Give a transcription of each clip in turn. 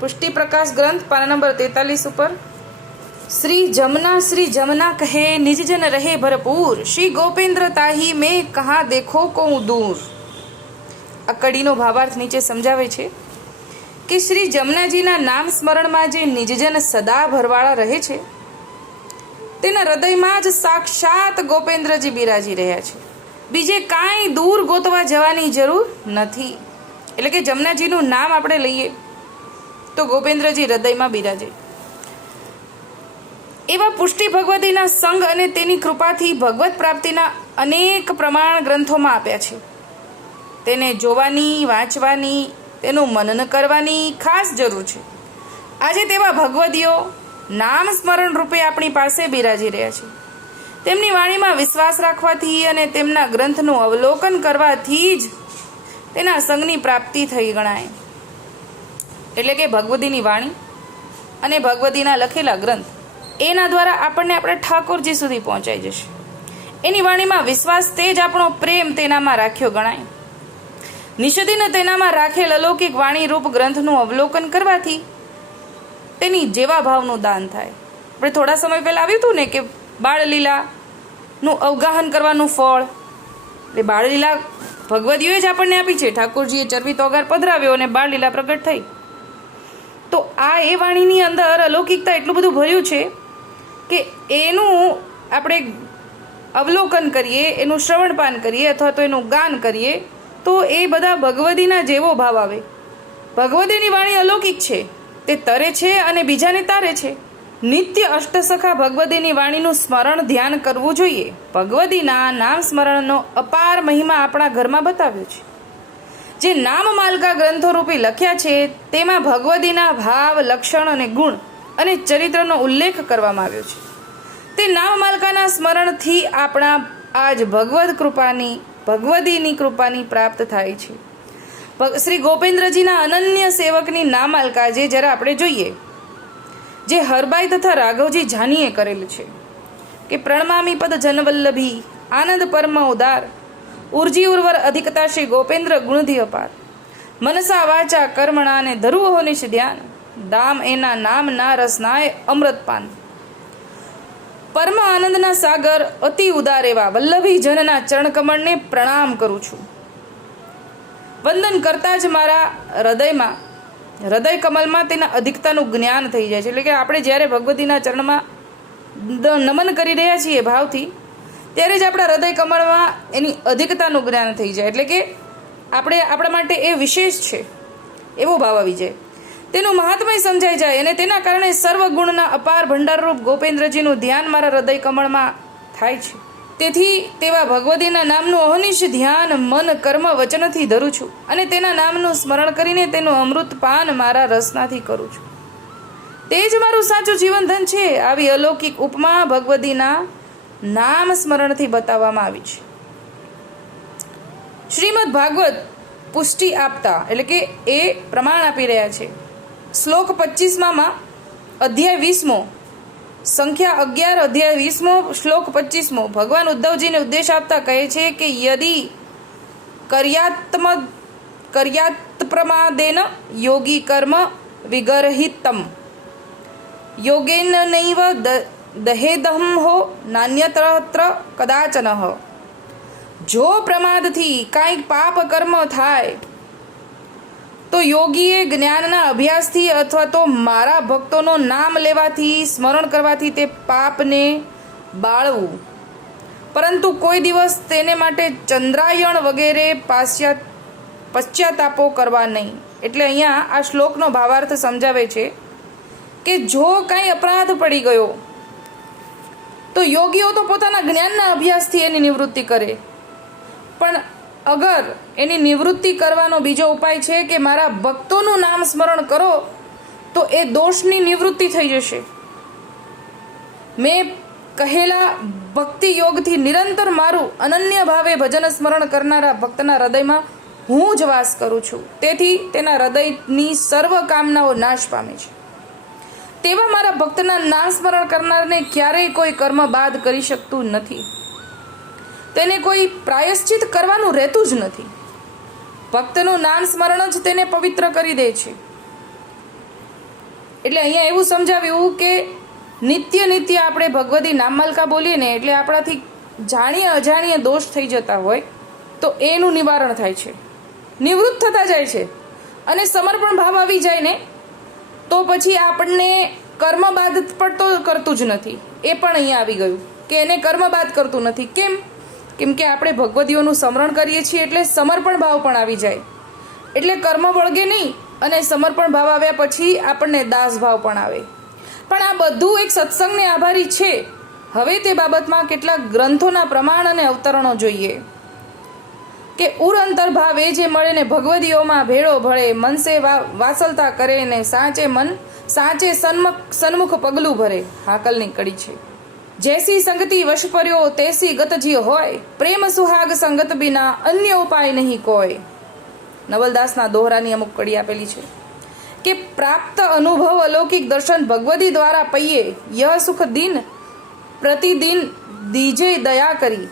પુષ્ટિ પ્રકાશ ગ્રંથ પાના નંબર 43 ઉપર શ્રી જમના કહે નિજ જન રહે ભરપૂર, શ્રી ગોપેન્દ્ર તાહી મેં કહા દેખો કો દૂર. આ કડીનો ભાવાર્થ નીચે સમજાવે છે કે શ્રી જમનાજીના નામ સ્મરણમાં જે નિજજન સદા ભરવાળા રહે છે તેના હૃદયમાં જ સાક્ષાત ગોપેન્દ્રજી બિરાજી રહ્યા છે. બીજે કાંઈ દૂર ગોતવા જવાની જરૂર નથી. એટલે કે જમનાજીનું નામ આપણે લઈએ તો ગોપેન્દ્રજી હૃદયમાં બિરાજે. એવા પુષ્ટિ ભગવતીના સંગ અને તેની કૃપાથી ભગવત પ્રાપ્તિના અનેક પ્રમાણ ગ્રંથોમાં આપ્યા છે. તેને જોવાની, વાંચવાની, તેનું મનન કરવાની ખાસ જરૂર છે. આજે તેવા ભગવદીઓ નામ સ્મરણ રૂપે આપણી પાસે બિરાજી રહ્યા છે. તેમની વાણીમાં વિશ્વાસ રાખવાથી અને તેમના ગ્રંથનું અવલોકન કરવાથી જ તેના સંગની પ્રાપ્તિ થઈ ગણાય. એટલે કે ભગવદીની વાણી અને ભગવદીના લખેલા ગ્રંથ એના દ્વારા આપણને આપણે ઠાકોરજી સુધી પહોંચાઈ જશે. એની વાણીમાં વિશ્વાસ તે જ આપણો પ્રેમ તેનામાં રાખ્યો ગણાય. નિષદીને તેનામાં રાખેલ અલૌકિક વાણી રૂપ ગ્રંથનું અવલોકન કરવાથી તેની જેવા ભાવનું દાન થાય. આપણે થોડા સમય પહેલા આવ્યું હતું ને કે બાળલીલાનું અવગાહન કરવાનું ફળ. એટલે બાળલીલા ભગવદીઓએ જ આપણને આપી છે. ઠાકોરજીએ ચરબી તોગાર પધરાવ્યો અને બાળલીલા પ્રગટ થઈ. તો આ એ વાણીની અંદર અલૌકિકતા એટલું બધું ભર્યું છે કે એનું આપણે અવલોકન કરીએ, એનું શ્રવણપાન કરીએ અથવા તો એનું ગાન કરીએ તો એ બધા ભગવદીના જેવો ભાવ આવે. ભગવદીની વાણી અલૌકિક છે, તે તરે છે અને બીજાને તારે છે. નિત્ય અષ્ટસખા ભગવદીની વાણીનું સ્મરણ ધ્યાન કરવું જોઈએ. ભગવદીના નામ સ્મરણનો અપાર મહિમા આપણા ઘરમાં બતાવ્યો છે. જે નામ માલકા ગ્રંથો રૂપી લખ્યા છે તેમાં ભગવદીના ભાવ, લક્ષણ અને ગુણ અને ચરિત્રનો ઉલ્લેખ કરવામાં આવ્યો છે. તે નામ માલકાના સ્મરણથી આપણા આજ ભગવદીની કૃપાની પ્રાપ્ત થાય છે. શ્રી ગોપેન્દ્રજીના અનન્ય સેવકની નામાલકા જે જરા આપણે જોઈએ, જે હરબાઈ તથા રાઘવજી જાનીએ કરેલું છે કે પ્રણમામી પદ જનવલ્લભી આનંદ પરમ ઉદાર, ઉર્જી ઉર્વર અધિકતા શ્રી ગોપેન્દ્ર ગુણધિ અપાર, મનસા વાચા કર્મણા અને ધરુવો નિશ ધ્યાન, દામ એના નામના રસનાય અમૃતપાન. પરમ આનંદના સાગર અતિ ઉદાર એવા વલ્લભી જનના ચરણકમળને પ્રણામ કરું છું. વંદન કરતા જ મારા હૃદય કમલમાં તેના અધિકતાનું જ્ઞાન થઈ જાય છે. એટલે કે આપણે જ્યારે ભગવતીના ચરણમાં નમન કરી રહ્યા છીએ ભાવથી, ત્યારે જ આપણા હૃદય કમળમાં એની અધિકતાનું જ્ઞાન થઈ જાય. એટલે કે આપણા માટે એ વિશેષ છે એવો ભાવ આવી જાય. તેનું મહાત્મય સમજાઈ જાય અને તેના કારણે સર્વ ગુણના અપાર ભંડારરૂપ ગોપેન્દ્રજીનું ધ્યાન મારા હૃદય કમળમાં થાય છે. તેથી તેવા ભગવદીના નામનું અહનિશ ધ્યાન મન કર્મ વચનથી ધરું છું અને તેના નામનું સ્મરણ કરીને તેનું અમૃતપાન મારા રસનાથી કરું છું. તે જ મારું સાચું જીવનધન છે. આવી અલૌકિક ઉપમા ભગવદીના નામ સ્મરણથી બતાવવામાં આવી છે. શ્રીમદ ભાગવત પુષ્ટિ આપતા એટલે કે એ પ્રમાણ આપી રહ્યા છે. શ્લોક 25માં અધ્યાય 20મો, સંખ્યા 11, અધ્યાય 20મો, શ્લોક 25મો ભગવાન ઉદ્ધવજીને ઉદ્દેશ આપતા કહે છે કે યદિ કર્યાત્પ્રમાદેન યોગી કર્મ વિગરહિતમ યોગેન નૈવ દહેદહમ હો નાન્યત્ર કદાચન. જો પ્રમાદથી કાંઈક પાપ કર્મ થાય તો યોગીએ જ્ઞાનના અભ્યાસથી અથવા તો મારા ભક્તોનો નામ લેવાથી, સ્મરણ કરવાથી તે પાપને બાળવું, પરંતુ કોઈ દિવસ તેને માટે ચંદ્રાયણ વગેરે પશ્ચાતાપો કરવા નહીં. એટલે અહીંયા આ શ્લોકનો ભાવાર્થ સમજાવે છે કે જો કાંઈ અપરાધ પડી ગયો તો યોગીઓ તો પોતાના જ્ઞાનના અભ્યાસથી એની નિવૃત્તિ કરે, પણ અગર એની નિવૃત્તિ કરવાનો બીજો ઉપાય છે કે મારા ભક્તોનું નામ સ્મરણ કરો તો એ દોષની નિવૃત્તિ થઈ જશે. મેં કહેલા ભક્તિ યોગથી નિરંતર મારું અનન્ય ભાવે ભજન સ્મરણ કરનારા ભક્તના હૃદયમાં હું જ વાસ કરું છું. તેથી તેના હૃદયની સર્વ કામનાઓ નાશ પામે છે. તેવા મારા ભક્તના નામ સ્મરણ કરનારને ક્યારેય કોઈ કર્મ બાદ કરી શકતું નથી. તેને કોઈ પ્રાયશ્ચિત કરવાનું રહેતું જ નથી. ભક્તનું નામ સ્મરણ જ તેને પવિત્ર કરી દે છે. એટલે અહીંયા એવું સમજાવ્યું કે નિત્ય નિત્ય આપણે ભગવદી નામમાલકા બોલીએ ને એટલે આપણાથી જાણીએ અજાણીએ દોષ થઈ જતા હોય તો એનું નિવારણ થાય છે, નિવૃત્ત થતા જાય છે. અને સમર્પણ ભાવ આવી જાય ને તો પછી આપણને કર્મ બાદ પણ તો કરતું જ નથી. એ પણ અહીંયા આવી ગયું કે એને કર્મ બાદ કરતું નથી. કેમ કે આપણે ભગવદીઓનું સ્મરણ કરીએ છીએ એટલે સમર્પણ ભાવ પણ આવી જાય, એટલે કર્મ વળગે નહીં અને સમર્પણ ભાવ આવ્યા પછી આપણને દાસ ભાવ પણ આવે. પણ આ બધું એક સત્સંગને આભારી છે. હવે તે બાબતમાં કેટલાક ગ્રંથોના પ્રમાણ અને અવતરણો જોઈએ કે ઉર અંતર ભાવે જે મળે ને ભગવદીઓમાં ભેળો ભળે, મનસે વાસલતા કરે ને સાચે સન્મુખ પગલું ભરે. હાકલની કડી છે. જૈસી સંગતિ વશ પર્યો તૈસી ગતજી હોય, પ્રેમ સુહાગ સંગત બિના અન્ય ઉપાય નહીં કોઈ. નવલદાસના દોહરાની અમુક કડી આપેલી છે કે પ્રાપ્ત અનુભવ અલૌકિક દર્શન ભગવદી દ્વારા પૈયે, યહ સુખ દિન પ્રતિદિન દીજે દયા કરી,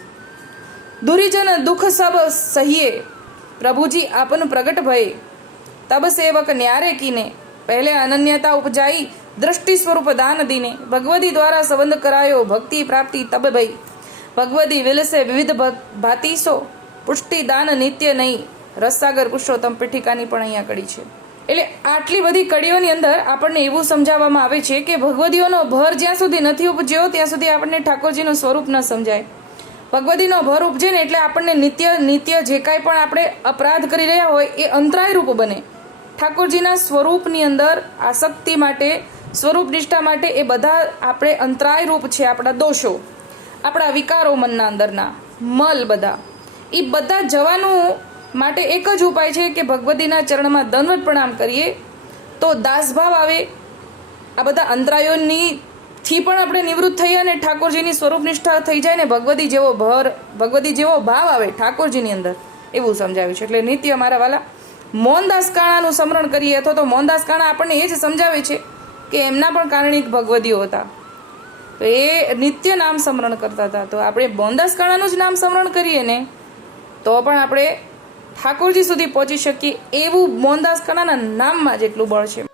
દુરીજન દુઃખ સબ સહિયે, પ્રભુજી આપન પ્રગટ ભય, તબ સેવક ન્યારે કીને, પહેલે અનન્યતા ઉપજાઈ दृष्टि स्वरूप दान दीने, भगवदी द्वारा संबंध करायो भक्ति प्राप्ति तब भई, भगवदी विलसे विविध भातीसो, पुष्टि दान नित्य नहीं. રસસાગર પુરુષોત્તમ પીઠિકાની પણ અહીંયા કડી છે. એટલે આટલી બધી કડીઓની અંદર આપણને એવું સમજાવવામાં આવે છે કે ભગવદીઓનો ભર જ્યાં સુધી નથી ઉપજ્યો ત્યાં સુધી આપણને ઠાકોરજીનું સ્વરૂપ ન સમજાય. ભગવદીનો ભર ઉપજે ને એટલે આપણને નિત્ય જે કાંઈ પણ આપણે અપરાધ કરી રહ્યા હોય એ અંતરાય રૂપ બને. ઠાકોરજીના સ્વરૂપની અંદર આસક્તિ માટે, સ્વરૂપ નિષ્ઠા માટે એ બધા આપણે અંતરાય રૂપ છે. આપણા દોષો, આપણા વિકારો મનના અંદરના મલ બધા, એ બધા જવાનું માટે એક જ ઉપાય છે કે ભગવદીના ચરણમાં દંડવત પ્રણામ કરીએ તો દાસભાવ આવે. આ બધા અંતરાયોની થી પણ આપણે નિવૃત્ત થઈએ અને ઠાકોરજીની સ્વરૂપ નિષ્ઠા થઈ જાય ને ભગવદી જેવો ભાવ આવે ઠાકોરજીની અંદર, એવું સમજાવ્યું છે. એટલે નિત્ય મારા વાલા મોહનદાસ કાણાનું સ્મરણ કરીએ અથવા તો મોહનદાસ કાણા આપણને એ જ સમજાવે છે કે એમના પણ કારણિક ભગવદીઓ હતા, તો એ નિત્ય નામ સ્મરણ કરતા હતા. તો આપણે મોહનદાસ કાણાનું જ નામ સ્મરણ કરીએ ને તો પણ આપણે ઠાકોરજી સુધી પહોંચી શકીએ એવું મોહનદાસ કાણાના નામમાં જેટલું બળ છે.